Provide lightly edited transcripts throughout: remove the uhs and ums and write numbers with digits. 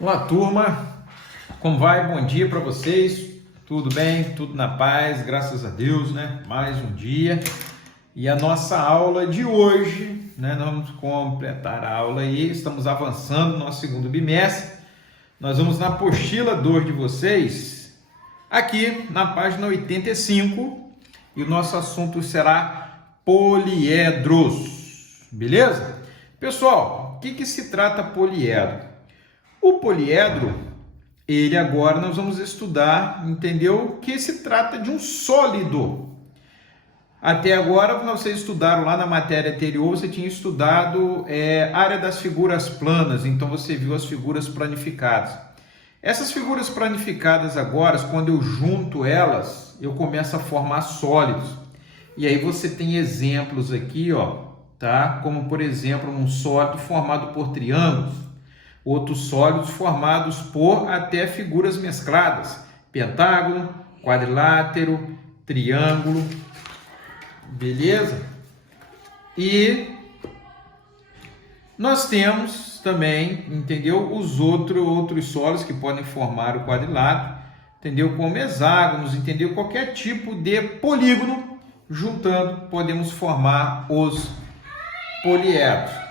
Olá, turma, como vai? Bom dia para vocês, tudo bem? Tudo na paz, graças a Deus, né? Mais um dia e a nossa aula de hoje, né? Nós vamos completar a aula aí, estamos avançando no nosso segundo bimestre, nós vamos na apostila 2 de vocês, aqui na página 85 e o nosso assunto será poliedros, beleza? Pessoal, o que se trata poliedro? O poliedro, ele agora nós vamos estudar, entendeu? Que se trata de um sólido. Até agora, vocês estudaram lá na matéria anterior, você tinha estudado área das figuras planas, então você viu as figuras planificadas. Essas figuras planificadas agora, quando eu junto elas, eu começo a formar sólidos. E aí você tem exemplos aqui, ó, tá? Como por exemplo, um sólido formado por triângulos. Outros sólidos formados por até figuras mescladas, pentágono, quadrilátero, triângulo, beleza? E nós temos também, entendeu? Os outros sólidos que podem formar o quadrilátero, entendeu? Como hexágonos, entendeu? Qualquer tipo de polígono, juntando, podemos formar os poliedros.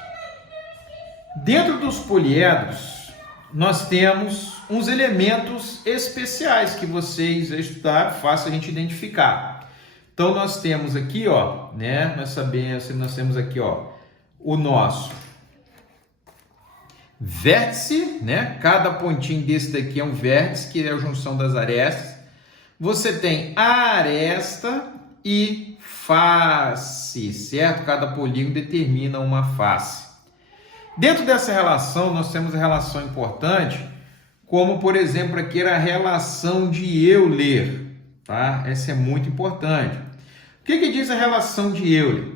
Dentro dos poliedros, nós temos uns elementos especiais que vocês vão estudar, fácil a gente identificar. Então, nós temos aqui, ó, né? Nós temos aqui, ó, o nosso vértice, né? Cada pontinho desse daqui é um vértice, que é a junção das arestas. Você tem aresta e face, certo? Cada polígono determina uma face. Dentro dessa relação, nós temos a relação importante, como, por exemplo, aqui era a relação de Euler, tá? Essa é muito importante. O que diz a relação de Euler?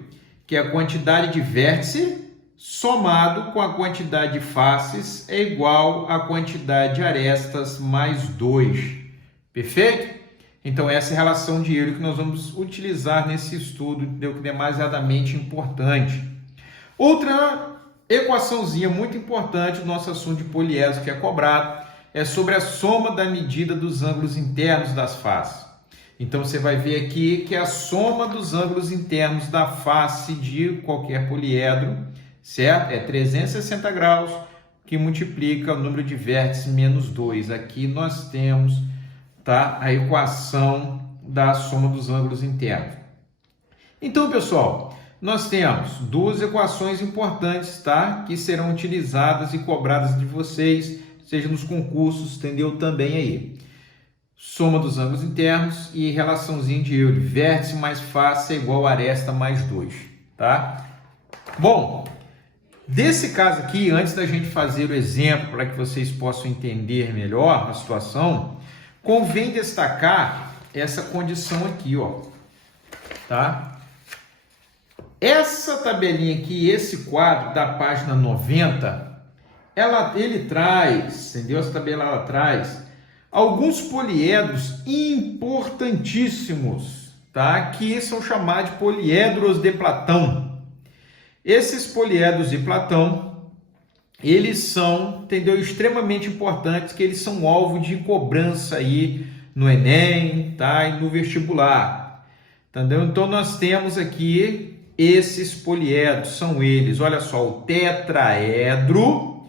Que a quantidade de vértice somado com a quantidade de faces é igual à quantidade de arestas mais 2. Perfeito? Então, essa é a relação de Euler que nós vamos utilizar nesse estudo, que é demasiadamente importante. Outra equaçãozinha muito importante do nosso assunto de poliedros que é cobrado é sobre a soma da medida dos ângulos internos das faces. Então você vai ver aqui que a soma dos ângulos internos da face de qualquer poliedro, certo? É 360 graus que multiplica o número de vértices menos 2. Aqui nós temos, tá, a equação da soma dos ângulos internos. Então, pessoal, nós temos duas equações importantes, tá? Que serão utilizadas e cobradas de vocês, seja nos concursos, entendeu? Também aí. Soma dos ângulos internos e relaçãozinha de Euler. Vértice mais face é igual a aresta mais 2, tá? Bom, desse caso aqui, antes da gente fazer o exemplo, para que vocês possam entender melhor a situação, convém destacar essa condição aqui, ó, tá? Essa tabelinha aqui, esse quadro da página 90, ele traz, entendeu? Essa tabela ela traz alguns poliedros importantíssimos, tá? Que são chamados de poliedros de Platão. Esses poliedros de Platão, eles são, entendeu? Extremamente importantes, que eles são alvo de cobrança aí no Enem, tá? E no vestibular, entendeu? Então nós temos aqui esses poliedros, são eles, olha só, o tetraedro,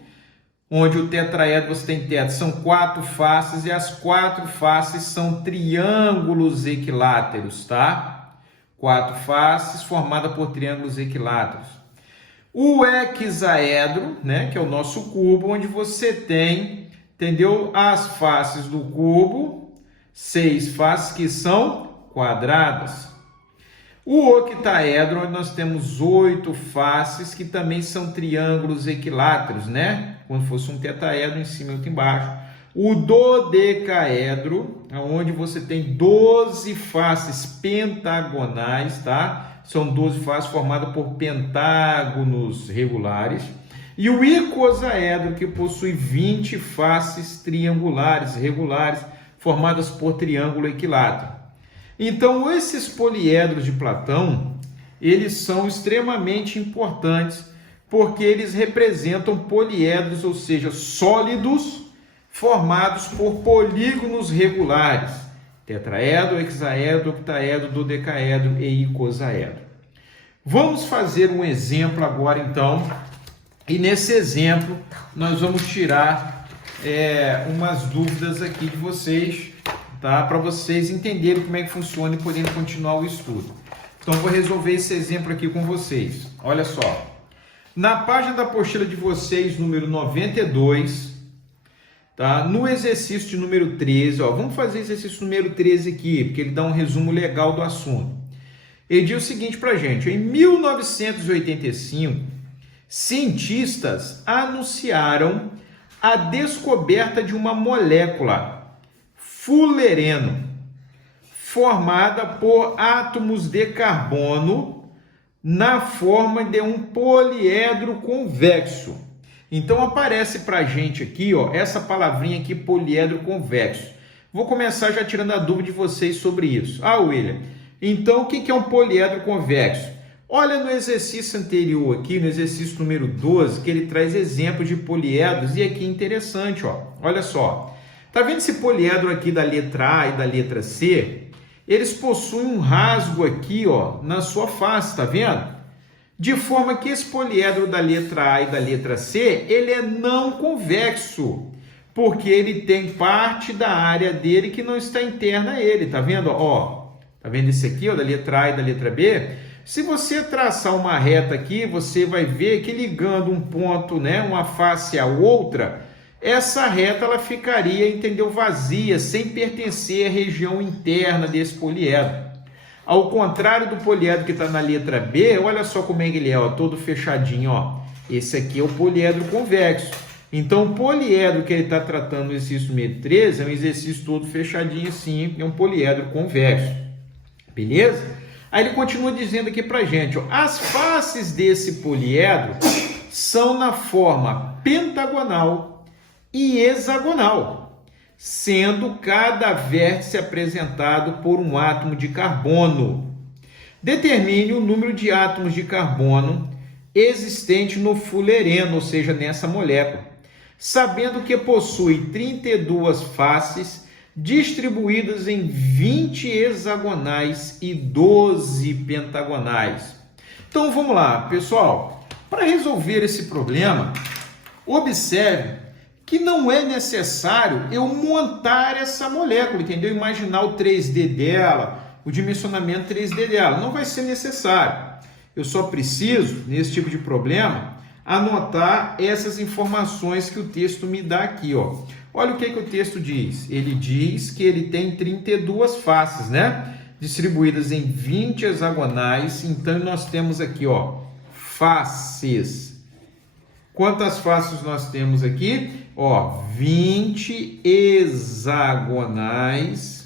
onde o tetraedro você tem tetra, são 4 faces e as 4 faces são triângulos equiláteros, tá? 4 faces formadas por triângulos equiláteros. O hexaedro, né, que é o nosso cubo, onde você tem, entendeu? As faces do cubo, 6 faces que são quadradas. O octaedro, onde nós temos 8 faces, que também são triângulos equiláteros, né? Quando fosse um tetraedro em cima e outro embaixo. O dodecaedro, onde você tem 12 faces pentagonais, tá? São 12 faces formadas por pentágonos regulares. E o icosaedro, que possui 20 faces triangulares regulares, formadas por triângulo equilátero. Então, esses poliedros de Platão, eles são extremamente importantes porque eles representam poliedros, ou seja, sólidos formados por polígonos regulares, tetraedro, hexaedro, octaedro, dodecaedro e icosaedro. Vamos fazer um exemplo agora, então, e nesse exemplo nós vamos tirar umas dúvidas aqui de vocês, tá? Para vocês entenderem como é que funciona e poderem continuar o estudo. Então, vou resolver esse exemplo aqui com vocês. Olha só. Na página da apostila de vocês, número 92, tá? No exercício de número 13, ó, vamos fazer exercício número 13 aqui, porque ele dá um resumo legal do assunto. Ele diz o seguinte para a gente: em 1985, cientistas anunciaram a descoberta de uma molécula, fulereno, formada por átomos de carbono na forma de um poliedro convexo. Então aparece para a gente aqui, ó, essa palavrinha aqui, poliedro convexo. Vou começar já tirando a dúvida de vocês sobre isso. Ah, William, então o que é um poliedro convexo? Olha no exercício anterior aqui, no exercício número 12, que ele traz exemplos de poliedros, e aqui é interessante, ó. Olha só. Tá vendo esse poliedro aqui da letra A e da letra C? Eles possuem um rasgo aqui, ó, na sua face, tá vendo? De forma que esse poliedro da letra A e da letra C, ele é não convexo, porque ele tem parte da área dele que não está interna a ele, tá vendo? Ó, tá vendo esse aqui, ó, da letra A e da letra B? Se você traçar uma reta aqui, você vai ver que ligando um ponto, né, uma face à outra, essa reta ela ficaria, entendeu, vazia, sem pertencer à região interna desse poliedro. Ao contrário do poliedro que está na letra B, olha só como é que ele é, ó, todo fechadinho, ó. Esse aqui é o poliedro convexo. Então, o poliedro que ele está tratando no exercício número 13 é um exercício todo fechadinho assim, é um poliedro convexo. Beleza? Aí ele continua dizendo aqui pra gente, ó, as faces desse poliedro são na forma pentagonal e hexagonal, sendo cada vértice apresentado por um átomo de carbono. Determine o número de átomos de carbono existente no fulereno, ou seja, nessa molécula, sabendo que possui 32 faces distribuídas em 20 hexagonais e 12 pentagonais. Então vamos lá, pessoal. Para resolver esse problema, observe que não é necessário eu montar essa molécula, entendeu? Imaginar o 3D dela, o dimensionamento 3D dela. Não vai ser necessário. Eu só preciso, nesse tipo de problema, anotar essas informações que o texto me dá aqui, ó. Olha o que o texto diz. Ele diz que ele tem 32 faces, né? Distribuídas em 20 hexagonais. Então, nós temos aqui, ó, faces. Quantas faces nós temos aqui? Ó, 20 hexagonais.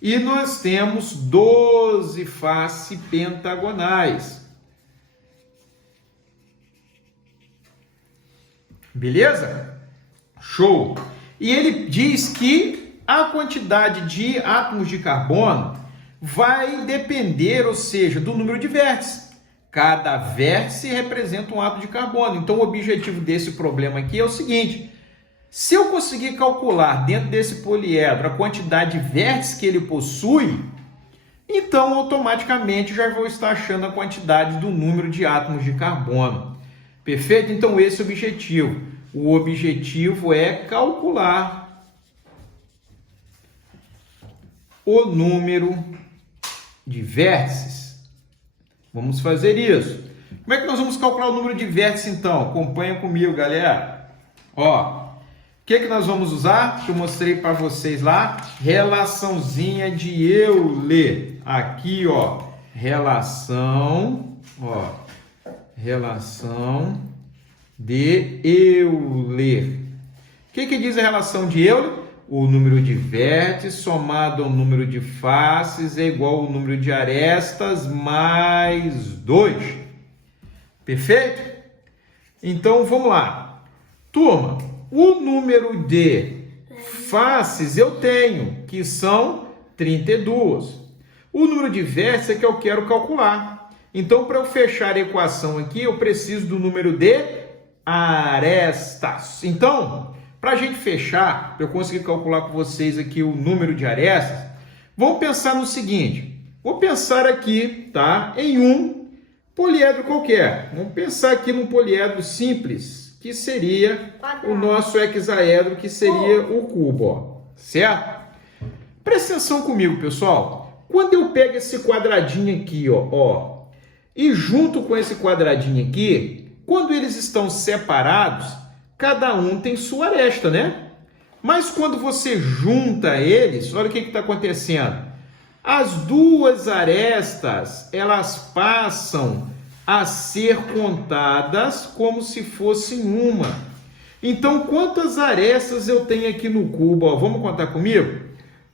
E nós temos 12 faces pentagonais. Beleza? Show! E ele diz que a quantidade de átomos de carbono vai depender, ou seja, do número de vértices. Cada vértice representa um átomo de carbono. Então, o objetivo desse problema aqui é o seguinte: se eu conseguir calcular dentro desse poliedro a quantidade de vértices que ele possui, então automaticamente já vou estar achando a quantidade do número de átomos de carbono. Perfeito? Então esse é o objetivo. O objetivo é calcular o número de vértices. Vamos fazer isso. Como é que nós vamos calcular o número de vértices então? Acompanha comigo, galera. Ó, o que nós vamos usar? Que eu mostrei para vocês lá. Relaçãozinha de Euler. Aqui, ó. Relação de Euler. O que diz a relação de Euler? O número de vértices somado ao número de faces é igual ao número de arestas mais 2. Perfeito? Então, vamos lá. Turma, o número de faces eu tenho, que são 32. O número de vértices é que eu quero calcular. Então, para eu fechar a equação aqui, eu preciso do número de arestas. Então, para a gente fechar, para eu conseguir calcular com vocês aqui o número de arestas, vamos pensar no seguinte. Vou pensar aqui, tá, em um poliedro qualquer. Vamos pensar aqui num poliedro simples, que seria o nosso hexaedro, que seria o cubo, ó, certo? Presta atenção comigo, pessoal. Quando eu pego esse quadradinho aqui, ó, e junto com esse quadradinho aqui, quando eles estão separados, cada um tem sua aresta, né? Mas quando você junta eles, olha o que está acontecendo. As duas arestas, elas passam a ser contadas como se fossem uma. Então, quantas arestas eu tenho aqui no cubo? Ó, vamos contar comigo?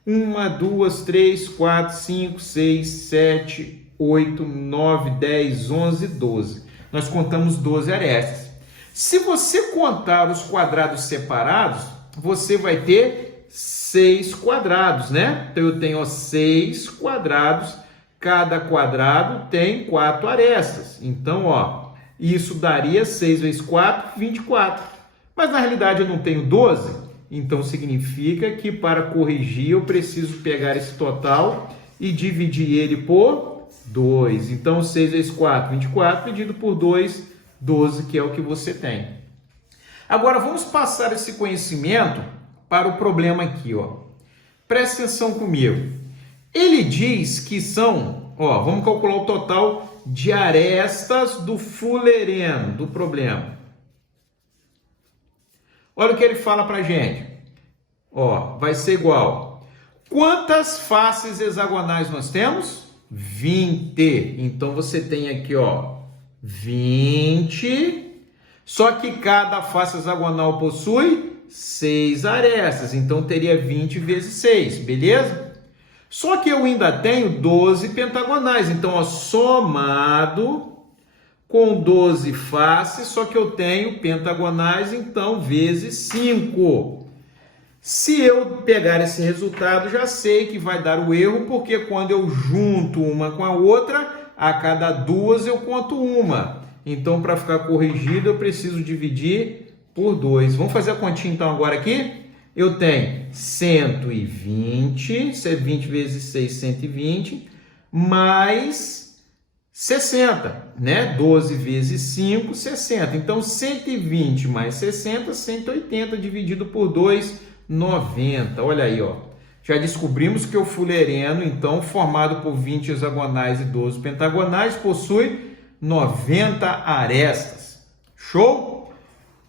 1, 2, 3, 4, 5, 6, 7, 8, 9, 10, 11, 12. Nós contamos 12 arestas. Se você contar os quadrados separados, você vai ter 6 quadrados, né? Então, eu tenho 6 quadrados. Cada quadrado tem 4 arestas. Então, ó, isso daria 6 vezes 4, 24. Mas, na realidade, eu não tenho 12. Então, significa que, para corrigir, eu preciso pegar esse total e dividir ele por 2. Então, 6 vezes 4, 24, dividido por 2, 12, que é o que você tem. Agora, vamos passar esse conhecimento para o problema aqui, ó. Presta atenção comigo. Ele diz que são, ó, vamos calcular o total de arestas do fulereno, do problema. Olha o que ele fala para a gente. Ó, vai ser igual. Quantas faces hexagonais nós temos? 20. Então, você tem aqui, ó, 20. Só que cada face hexagonal possui 6 arestas. Então, teria 20 vezes 6, beleza? Só que eu ainda tenho 12 pentagonais. Então, ó, somado com 12 faces, só que eu tenho pentagonais, então, vezes 5. Se eu pegar esse resultado, já sei que vai dar o erro, porque quando eu junto uma com a outra, a cada duas eu conto uma. Então, para ficar corrigido, eu preciso dividir por 2. Vamos fazer a continha, então, agora aqui? Eu tenho 120, 20 vezes 6, 120, mais 60, né? 12 vezes 5, 60. Então, 120 mais 60, 180, dividido por 2, 90. Olha aí, ó. Já descobrimos que o fulereno, então, formado por 20 hexagonais e 12 pentagonais, possui 90 arestas. Show?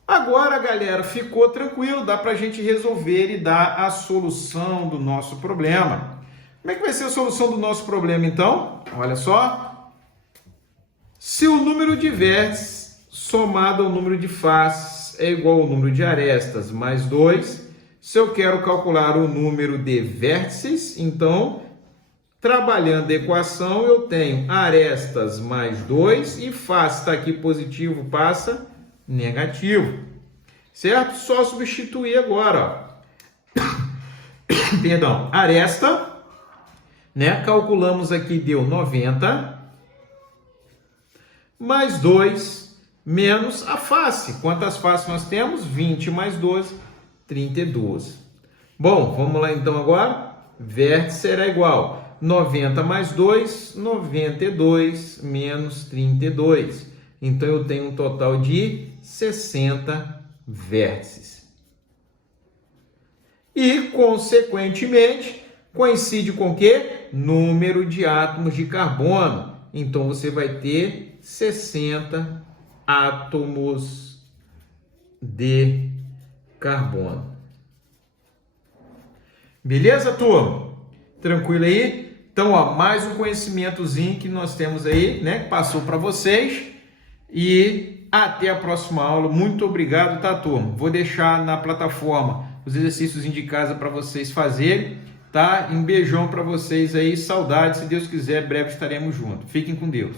Agora, galera, ficou tranquilo, dá para a gente resolver e dar a solução do nosso problema. Como é que vai ser a solução do nosso problema, então? Olha só. Se o número de vértices somado ao número de faces é igual ao número de arestas mais 2, se eu quero calcular o número de vértices, então, trabalhando a equação, eu tenho arestas mais 2 e face está aqui positivo, passa negativo, certo? Só substituir agora, ó. Perdão, aresta, né? Calculamos aqui, deu 90, mais 2, menos a face. Quantas faces nós temos? 20 mais 12, 32. Bom, vamos lá então agora. Vértice será igual 90 mais 2, 92, menos 32. Então, eu tenho um total de 60 vértices. E, consequentemente, coincide com o quê? Número de átomos de carbono. Então, você vai ter 60 átomos de carbono. Beleza, turma? Tranquilo aí? Então, ó, mais um conhecimentozinho que nós temos aí, né? Que passou para vocês. E até a próxima aula. Muito obrigado, tá, turma? Vou deixar na plataforma os exercícios de casa para vocês fazerem, tá? Um beijão para vocês aí, saudades. Se Deus quiser, breve estaremos juntos. Fiquem com Deus.